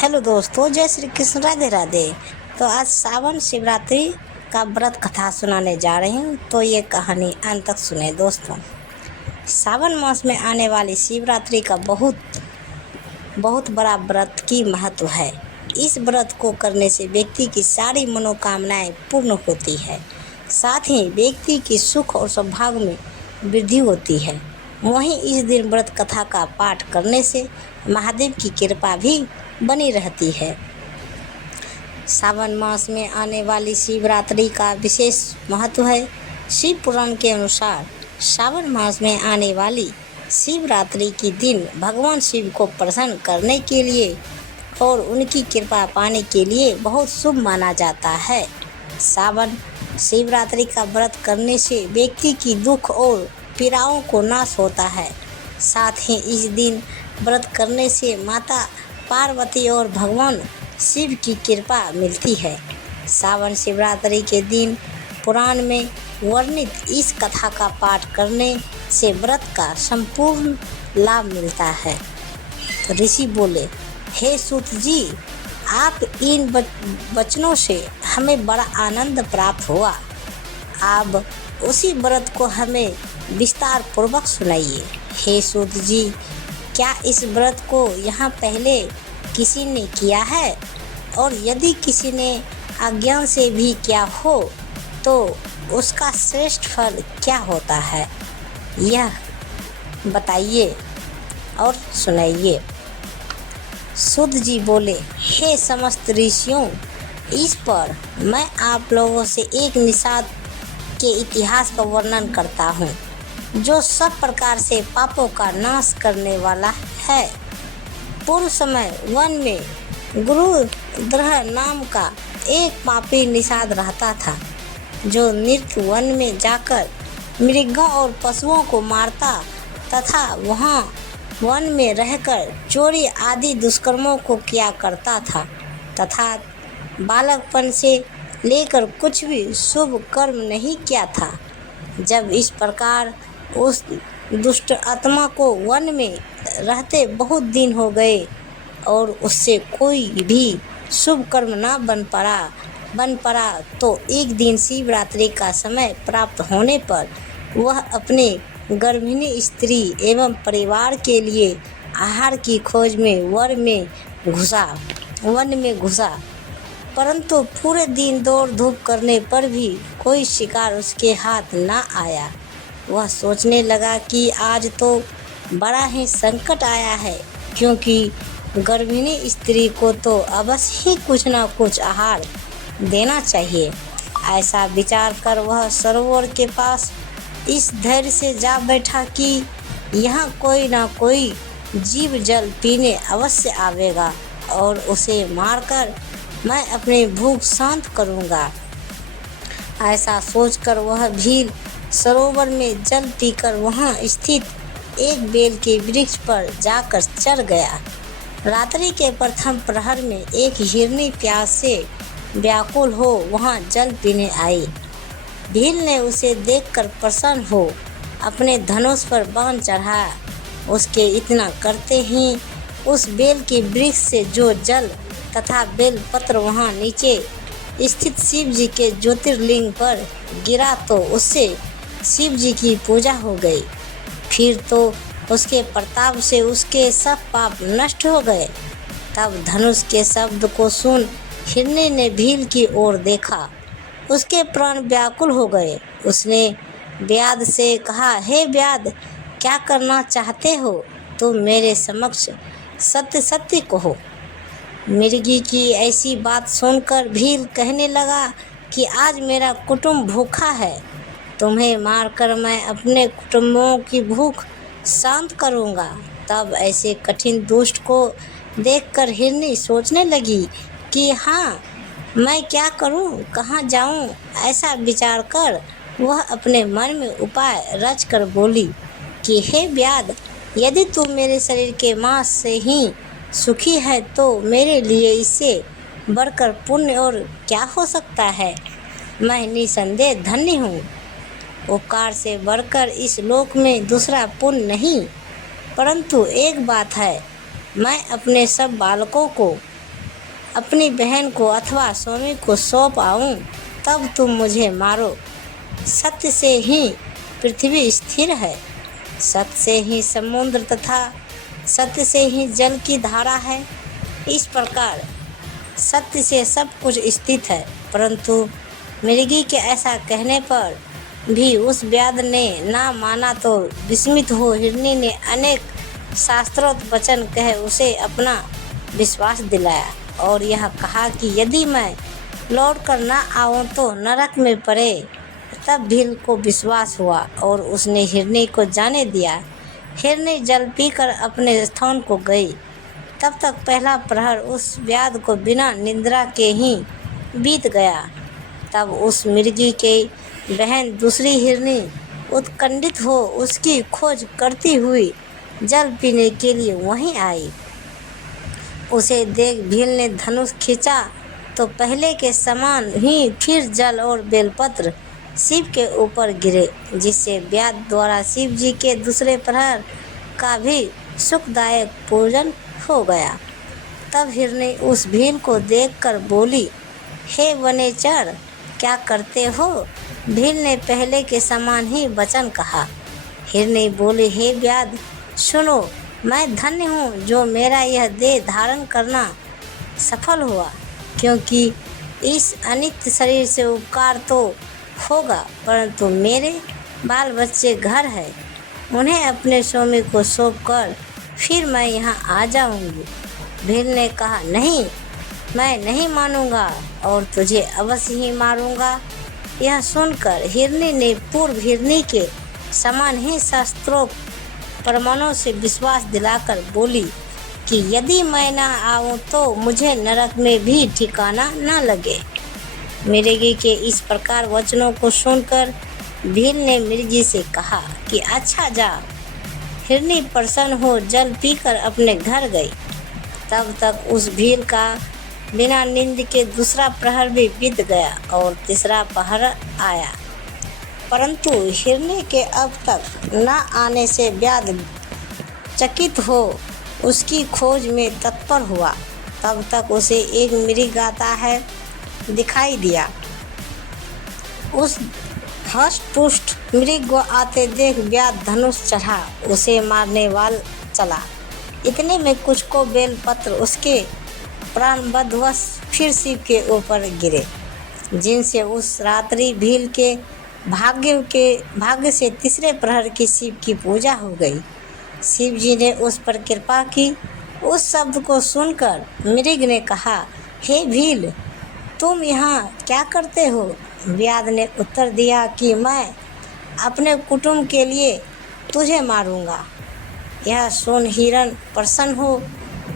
Hello दोस्तों, जय श्री कृष्ण, राधे राधे। तो आज सावन शिवरात्रि का व्रत कथा सुनाने जा रही हूँ। तो ये कहानी अंत तक सुने दोस्तों। सावन मास में आने वाली शिवरात्रि का बहुत बड़ा व्रत की महत्व है। इस व्रत को करने से व्यक्ति की सारी मनोकामनाएं पूर्ण होती है, साथ ही व्यक्ति की सुख और सौभाग्य में वृद्धि होती है। वहीं इस दिन व्रत कथा का पाठ करने से महादेव की कृपा भी बनी रहती है। सावन मास में आने वाली शिवरात्रि का विशेष महत्व है। शिव पुराण के अनुसार सावन मास में आने वाली शिवरात्रि के दिन भगवान शिव को प्रसन्न करने के लिए और उनकी कृपा पाने के लिए बहुत शुभ माना जाता है। सावन शिवरात्रि का व्रत करने से व्यक्ति की दुख और पीड़ाओं को नाश होता है। साथ ही इस दिन व्रत करने से माता पार्वती और भगवान शिव की कृपा मिलती है। सावन शिवरात्रि के दिन पुराण में वर्णित इस कथा का पाठ करने से व्रत का संपूर्ण लाभ मिलता है। तो ऋषि बोले, हे सूत जी, आप इन वचनों से हमें बड़ा आनंद प्राप्त हुआ। आप उसी व्रत को हमें विस्तार पूर्वक सुनाइए। हे सूत जी, क्या इस व्रत को यहाँ पहले किसी ने किया है? और यदि किसी ने अज्ञान से भी किया हो तो उसका श्रेष्ठ फल क्या होता है, यह बताइए और सुनाइए। सूत जी बोले, हे समस्त ऋषियों, इस पर मैं आप लोगों से एक निषाद के इतिहास का वर्णन करता हूँ, जो सब प्रकार से पापों का नाश करने वाला है। पूर्व समय वन में गुरुद्रह नाम का एक पापी निषाद रहता था, जो नित्य वन में जाकर मृगों और पशुओं को मारता तथा वहाँ वन में रहकर चोरी आदि दुष्कर्मों को किया करता था तथा बालकपन से लेकर कुछ भी शुभ कर्म नहीं किया था। जब इस प्रकार उस दुष्ट आत्मा को वन में रहते बहुत दिन हो गए और उससे कोई भी शुभ कर्म न बन पड़ा तो एक दिन शिवरात्रि का समय प्राप्त होने पर वह अपने गर्भिणी स्त्री एवं परिवार के लिए आहार की खोज में वन में घुसा, परंतु पूरे दिन दौड़ धूप करने पर भी कोई शिकार उसके हाथ न आया। वह सोचने लगा कि आज तो बड़ा ही संकट आया है, क्योंकि गर्भिणी स्त्री को तो अवश्य ही कुछ न कुछ आहार देना चाहिए। ऐसा विचार कर वह सरोवर के पास इस धैर्य से जा बैठा कि यहाँ कोई न कोई जीव जल पीने अवश्य आवेगा और उसे मारकर मैं अपनी भूख शांत करूँगा। ऐसा सोचकर वह भील सरोवर में जल पीकर वहाँ स्थित एक बेल के वृक्ष पर जाकर चढ़ गया। रात्रि के प्रथम प्रहर में एक हिरनी प्यास से व्याकुल हो वहाँ जल पीने आई। भील ने उसे देखकर प्रसन्न हो अपने धनुष पर बाण चढ़ाया। उसके इतना करते ही उस बेल के वृक्ष से जो जल तथा बेल पत्र वहाँ नीचे स्थित शिव जी के ज्योतिर्लिंग पर गिरा तो उससे शिव जी की पूजा हो गई। फिर तो उसके प्रताप से उसके सब पाप नष्ट हो गए। तब धनुष के शब्द को सुन हिरनी ने भील की ओर देखा। उसके प्राण व्याकुल हो गए। उसने व्याध से कहा, हे व्याध, क्या करना चाहते हो? तुम मेरे समक्ष सत्य सत्य कहो। मृगी की ऐसी बात सुनकर भील कहने लगा कि आज मेरा कुटुंब भूखा है। तुम्हें मारकर मैं अपने कुटुंबों की भूख शांत करूँगा। तब ऐसे कठिन दुष्ट को देखकर हिरनी सोचने लगी कि हाँ, मैं क्या करूँ, कहाँ जाऊँ। ऐसा विचार कर वह अपने मन में उपाय रच कर बोली कि हे व्याध, यदि तू मेरे शरीर के मांस से ही सुखी है तो मेरे लिए इससे बढ़कर पुण्य और क्या हो सकता है। मैं निसंदेह धन्य हूँ। उपकार से बढ़कर इस लोक में दूसरा पुण्य नहीं, परंतु एक बात है, मैं अपने सब बालकों को अपनी बहन को अथवा स्वामी को सौंप आऊं, तब तुम मुझे मारो। सत्य से ही पृथ्वी स्थिर है, सत्य से ही समुद्र तथा सत्य से ही जल की धारा है। इस प्रकार सत्य से सब कुछ स्थित है। परंतु मृगी के ऐसा कहने पर भी उस व्याध ने ना माना तो विस्मित हो हिरनी ने अनेक शास्त्रोक्त वचन कह उसे अपना विश्वास दिलाया और यह कहा कि यदि मैं लौट कर न आऊँ तो नरक में पड़े। तब भील को विश्वास हुआ और उसने हिरनी को जाने दिया। हिरनी जल पीकर अपने स्थान को गई। तब तक पहला प्रहर उस व्याध को बिना निद्रा के ही बीत गया। तब उस मृगी की बहन दूसरी हिरनी उत्कंठित हो उसकी खोज करती हुई जल पीने के लिए वहीं आई। उसे देख भील ने धनुष खींचा तो पहले के समान ही फिर जल और बेलपत्र शिव के ऊपर गिरे, जिससे व्याध द्वारा शिव जी के दूसरे प्रहर का भी सुखदायक पूजन हो गया। तब हिरनी उस भील को देखकर बोली, हे वनेचर, क्या करते हो? भील ने पहले के समान ही वचन कहा। हिरनी बोली, हे व्याध, सुनो, मैं धन्य हूँ जो मेरा यह देह धारण करना सफल हुआ, क्योंकि इस अनित्य शरीर से उपकार तो होगा, परंतु मेरे बाल बच्चे घर है, उन्हें अपने स्वामी को सौंप कर फिर मैं यहाँ आ जाऊँगी। भील ने कहा, नहीं, मैं नहीं मानूंगा और तुझे अवश्य ही मारूंगा। यह सुनकर हिरनी ने पूर्व हिरनी के समान ही शास्त्रों प्रमाणों से विश्वास दिलाकर बोली कि यदि मैं न आऊँ तो मुझे नरक में भी ठिकाना न लगे। मृगी के इस प्रकार वचनों को सुनकर भील ने मृगी से कहा कि अच्छा जा। हिरनी प्रसन्न हो जल पीकर अपने घर गई। तब तक उस भील का बिना नींद के दूसरा प्रहर भी बीत गया और तीसरा प्रहर आया, परंतु हिरनी के अब तक न आने से व्याध चकित हो उसकी खोज में तत्पर हुआ। तब तक उसे एक मृग आता है दिखाई दिया। उस हष्ट-पुष्ट मृग को आते देख व्याध धनुष चढ़ा उसे मारने वाल चला। इतने में कुछ को बेलपत्र उसके प्राणबद्धवश फिर शिव के ऊपर गिरे, जिनसे उस रात्रि भील के भाग्य से तीसरे प्रहर की शिव की पूजा हो गई। शिव जी ने उस पर कृपा की। उस शब्द को सुनकर मृग ने कहा, हे भील, तुम यहाँ क्या करते हो? व्याध ने उत्तर दिया कि मैं अपने कुटुंब के लिए तुझे मारूंगा। यह सुन हिरण प्रसन्न हो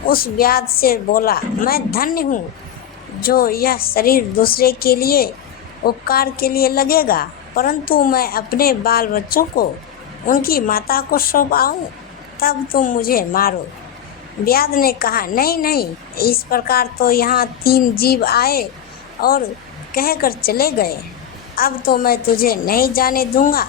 उस व्याध से बोला, मैं धन्य हूँ जो यह शरीर दूसरे के लिए उपकार के लिए लगेगा, परंतु मैं अपने बाल बच्चों को उनकी माता को सौंप आऊँ, तब तुम मुझे मारो। व्याध ने कहा, नहीं नहीं, इस प्रकार तो यहाँ 3 जीव आए और कहकर चले गए, अब तो मैं तुझे नहीं जाने दूंगा।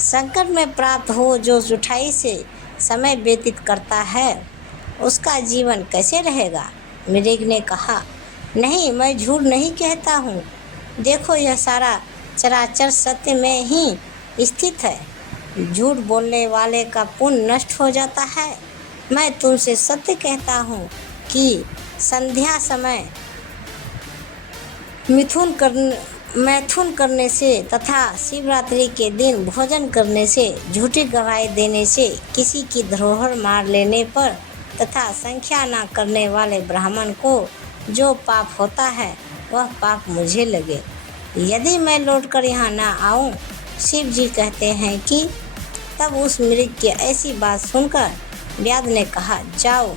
संकट में प्राप्त हो जो जुठाई से समय व्यतीत करता है, उसका जीवन कैसे रहेगा? मृग ने कहा, नहीं, मैं झूठ नहीं कहता हूँ। देखो, यह सारा चराचर सत्य में ही स्थित है। झूठ बोलने वाले का पुण्य नष्ट हो जाता है। मैं तुमसे सत्य कहता हूँ कि संध्या समय मैथुन करने से तथा शिवरात्रि के दिन भोजन करने से, झूठी गवाही देने से, किसी की धरोहर मार लेने पर तथा संख्या न करने वाले ब्राह्मण को जो पाप होता है वह पाप मुझे लगे। यदि मैं लौटकर यहाँ न आऊँ, शिव जी कहते हैं कि तब उस मृग की ऐसी बात सुनकर व्याध ने कहा, जाओ।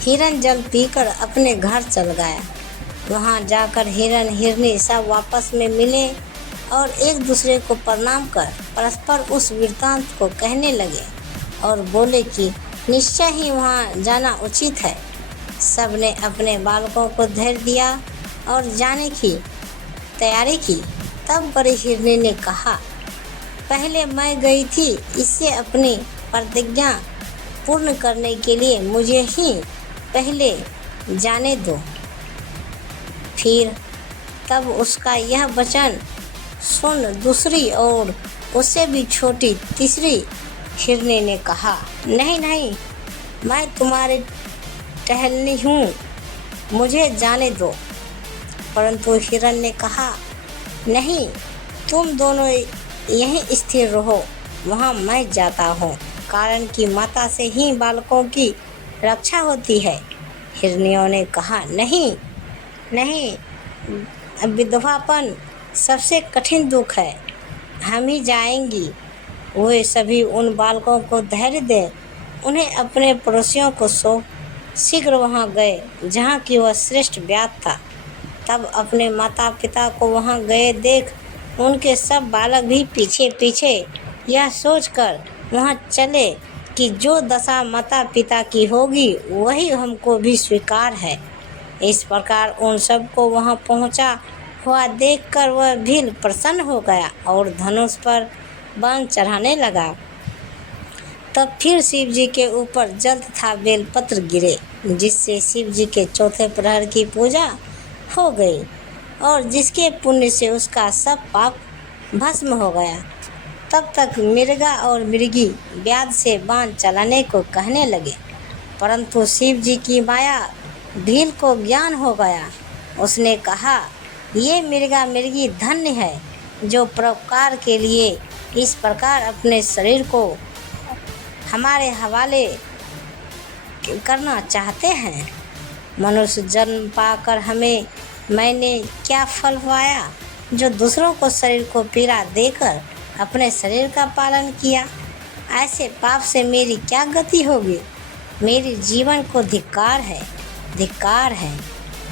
हिरण जल पीकर अपने घर चल गया। वहाँ जाकर हिरण हिरनी सब वापस में मिले और एक दूसरे को प्रणाम कर परस्पर उस वृत्तांत को कहने लगे और बोले कि निश्चय ही वहाँ जाना उचित है। सब ने अपने बालकों को धैर्य दिया और जाने की तैयारी की। तब बड़ी हिरनी ने कहा, पहले मैं गई थी, इससे अपनी प्रतिज्ञा पूर्ण करने के लिए मुझे ही पहले जाने दो। फिर तब उसका यह वचन सुन दूसरी और उससे भी छोटी तीसरी हिरनी ने कहा, नहीं नहीं, मैं तुम्हारी टहलनी हूँ, मुझे जाने दो। परंतु हिरण ने कहा, नहीं, तुम दोनों यहीं स्थिर रहो, वहाँ मैं जाता हूँ, कारण कि माता से ही बालकों की रक्षा होती है। हिरनियों ने कहा, नहीं नहीं, विधवापन सबसे कठिन दुख है, हम ही जाएंगी। वे सभी उन बालकों को धैर्य दे उन्हें अपने पड़ोसियों को सौंप शीघ्र वहाँ गए जहाँ की वह श्रेष्ठ ब्यात था। तब अपने माता पिता को वहाँ गए देख उनके सब बालक भी पीछे पीछे यह सोचकर वहाँ चले कि जो दशा माता पिता की होगी वही हमको भी स्वीकार है। इस प्रकार उन सबको वहाँ पहुँचा हुआ देखकर वह भील प्रसन्न हो गया और धनुष पर बाण चढ़ाने लगा। तब फिर शिव जी के ऊपर जल तथा बेलपत्र गिरे, जिससे शिव जी के चौथे प्रहर की पूजा हो गई और जिसके पुण्य से उसका सब पाप भस्म हो गया। तब तक मृगा और मृगी व्याध से बाण चलाने को कहने लगे, परंतु शिव जी की माया भील को ज्ञान हो गया। उसने कहा, ये मृगा मृगी धन्य है जो परोपकार के लिए इस प्रकार अपने शरीर को हमारे हवाले करना चाहते हैं। मनुष्य जन्म पाकर हमें मैंने क्या फल पाया जो दूसरों को शरीर को पीड़ा देकर अपने शरीर का पालन किया। ऐसे पाप से मेरी क्या गति होगी। मेरे जीवन को धिक्कार है, धिक्कार है।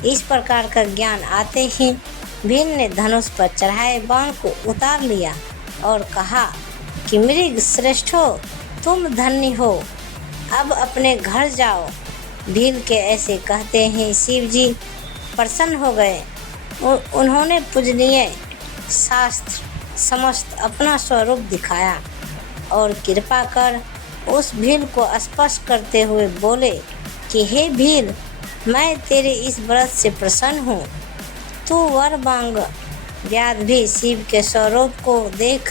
इस प्रकार का ज्ञान आते ही भील ने धनुष पर चढ़ाए बाण को उतार लिया और कहा कि मृग श्रेष्ठो, तुम धन्य हो, अब अपने घर जाओ। भील के ऐसे कहते ही शिव जी प्रसन्न हो गए। उन्होंने पूजनीय शास्त्र समस्त अपना स्वरूप दिखाया और कृपा कर उस भील को स्पर्श करते हुए बोले कि हे भील, मैं तेरे इस व्रत से प्रसन्न हूँ। तू वर मांग। व्याध भी शिव के स्वरूप को देख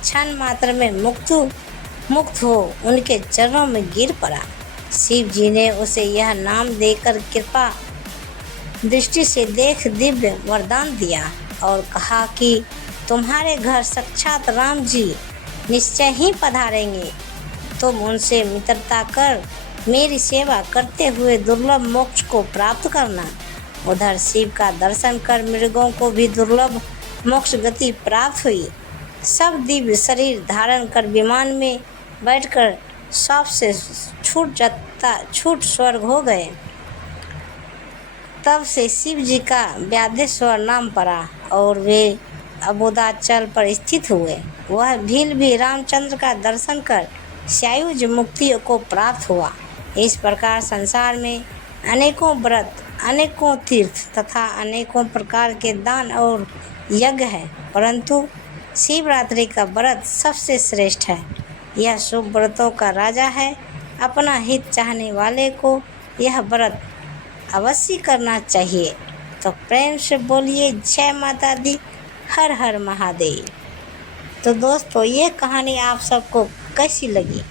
क्षण मात्र में मुक्त हो उनके चरणों में गिर पड़ा। शिव जी ने उसे यह नाम देकर कृपा दृष्टि से देख दिव्य वरदान दिया और कहा कि तुम्हारे घर साक्षात राम जी निश्चय ही पधारेंगे। तुम उनसे मित्रता कर मेरी सेवा करते हुए दुर्लभ मोक्ष को प्राप्त करना। उधर शिव का दर्शन कर मृगों को भी दुर्लभ मोक्ष गति प्राप्त हुई। सब दिव्य शरीर धारण कर विमान में बैठकर सब से छूट स्वर्ग हो गए। तब से शिव जी का व्याधेश्वर नाम पड़ा और वे अबोधाचल पर स्थित हुए। वह भील भी रामचंद्र का दर्शन कर सायुज मुक्ति को प्राप्त हुआ। इस प्रकार संसार में अनेकों व्रत, अनेकों तीर्थ तथा अनेकों प्रकार के दान और यज्ञ है, परंतु शिवरात्रि का व्रत सबसे श्रेष्ठ है। यह शुभ व्रतों का राजा है। अपना हित चाहने वाले को यह व्रत अवश्य करना चाहिए। तो प्रेम से बोलिए जय माता दी, हर हर महादेव। तो दोस्तों, ये कहानी आप सबको कैसी लगी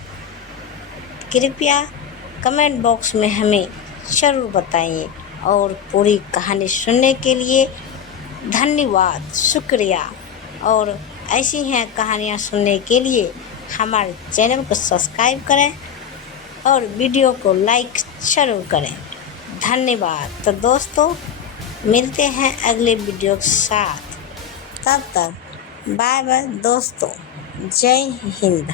कृपया कमेंट बॉक्स में हमें ज़रूर बताइए और पूरी कहानी सुनने के लिए धन्यवाद, शुक्रिया। और ऐसी हैं कहानियाँ सुनने के लिए हमारे चैनल को सब्सक्राइब करें और वीडियो को लाइक ज़रूर करें। धन्यवाद। तो दोस्तों, मिलते हैं अगले वीडियो के साथ। तब तक बाय बाय दोस्तों। जय हिंद।